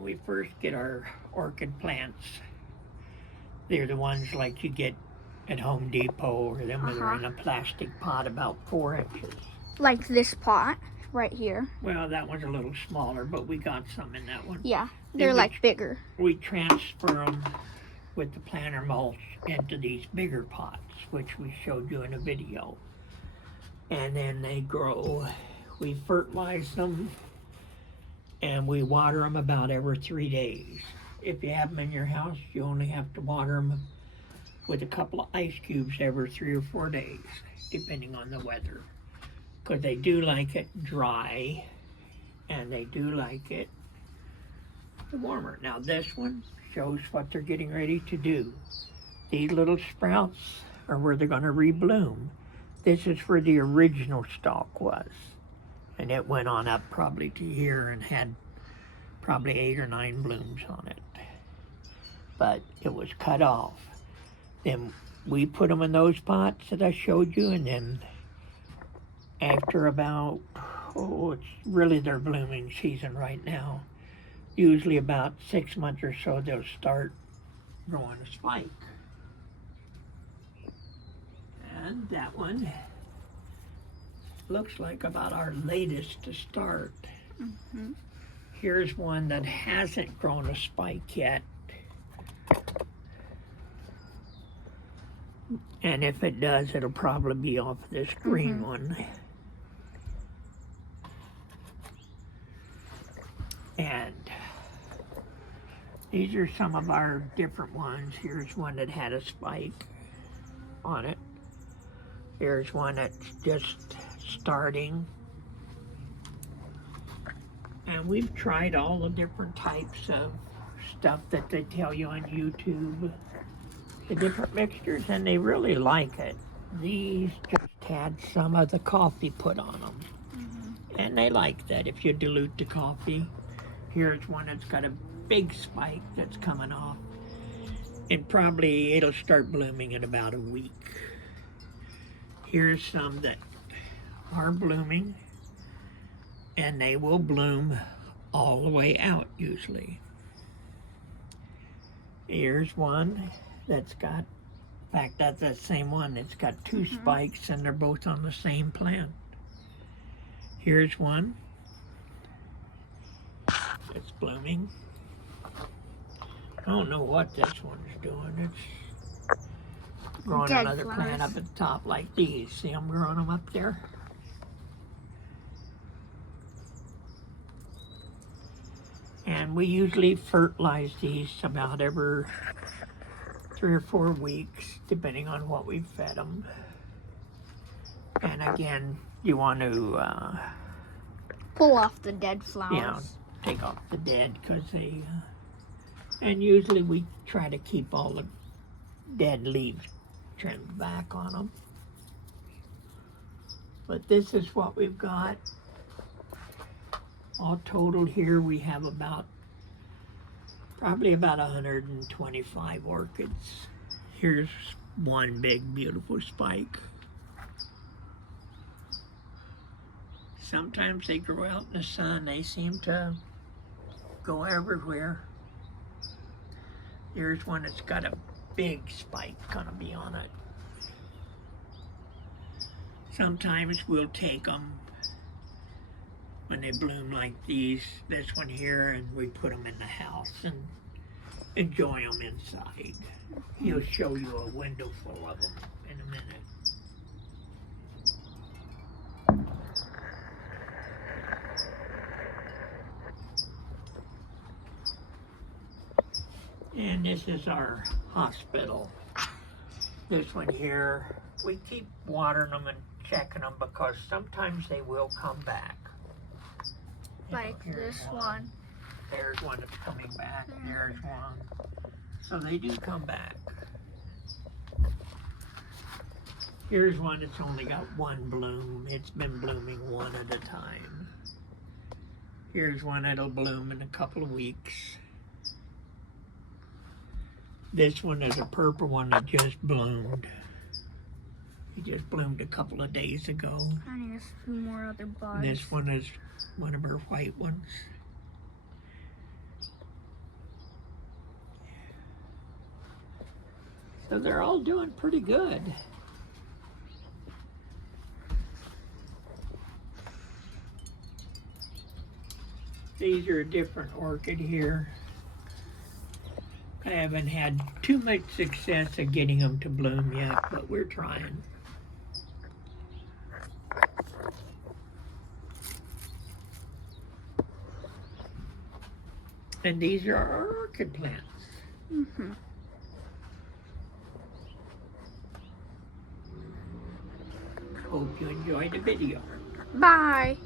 when we first get our orchid plants, they're the ones like you get at Home Depot, or them that are in a plastic pot about 4 inches. Like this pot right here. Well, that one's a little smaller, but we got some in that one. Yeah, they're like bigger. We transfer them with the planter mulch into these bigger pots, which we showed you in a video. And then they grow. We fertilize them, and we water them about every 3 days. If you have them in your house, you only have to water them with a couple of ice cubes every 3 or 4 days, depending on the weather. Because they do like it dry, and they do like it warmer. Now this one shows what they're getting ready to do. These little sprouts are where they're going to rebloom. This is where the original stalk was. And it went on up probably to here and had probably 8 or 9 blooms on it. But it was cut off. Then we put them in those pots that I showed you, and then after about, it's really their blooming season right now. Usually about 6 months or so, they'll start growing a spike. And that one looks like about our latest to start. Here's one that hasn't grown a spike yet. And if it does, it'll probably be off this green one. And these are some of our different ones. Here's one that had a spike on it. Here's one that's just starting. And we've tried all the different types of stuff that they tell you on YouTube, the different mixtures, and they really like it. These just had some of the coffee put on them. And they like that if you dilute the coffee. Here's one that's got a big spike that's coming off. And probably it'll start blooming in about a week. Here's some that are blooming, and they will bloom all the way out usually. Here's one that's got, in fact, that's that same one. It's got 2 spikes, and they're both on the same plant. Here's one that's blooming. I don't know what this one's doing. It's growing another plant up at the top like these. See them growing them up there? And we usually fertilize these about every 3 or 4 weeks, depending on what we've fed them. And again, you want to pull off the dead flowers. Yeah, take off the dead, because they, and usually we try to keep all the dead leaves trimmed back on them. But this is what we've got. All total here we have probably about 125 orchids. Here's one big beautiful spike. Sometimes they grow out in the sun. They seem to go everywhere. Here's one that's got a big spike gonna be on it. Sometimes we'll take them when they bloom like these, this one here, and we put them in the house and enjoy them inside. He'll show you a window full of them in a minute. And this is our hospital. This one here, we keep watering them and checking them because sometimes they will come back. Like this one. There's one that's coming back. There's one. So they do come back. Here's one that's only got one bloom. It's been blooming one at a time. Here's one that'll bloom in a couple of weeks. This one is a purple one that just bloomed. He just bloomed a couple of days ago. And there's 2 more other buds. And this one is one of our white ones. So they're all doing pretty good. These are a different orchid here. I haven't had too much success at getting them to bloom yet, but we're trying. And these are our orchid plants. Mm-hmm. Hope you enjoyed the video. Bye.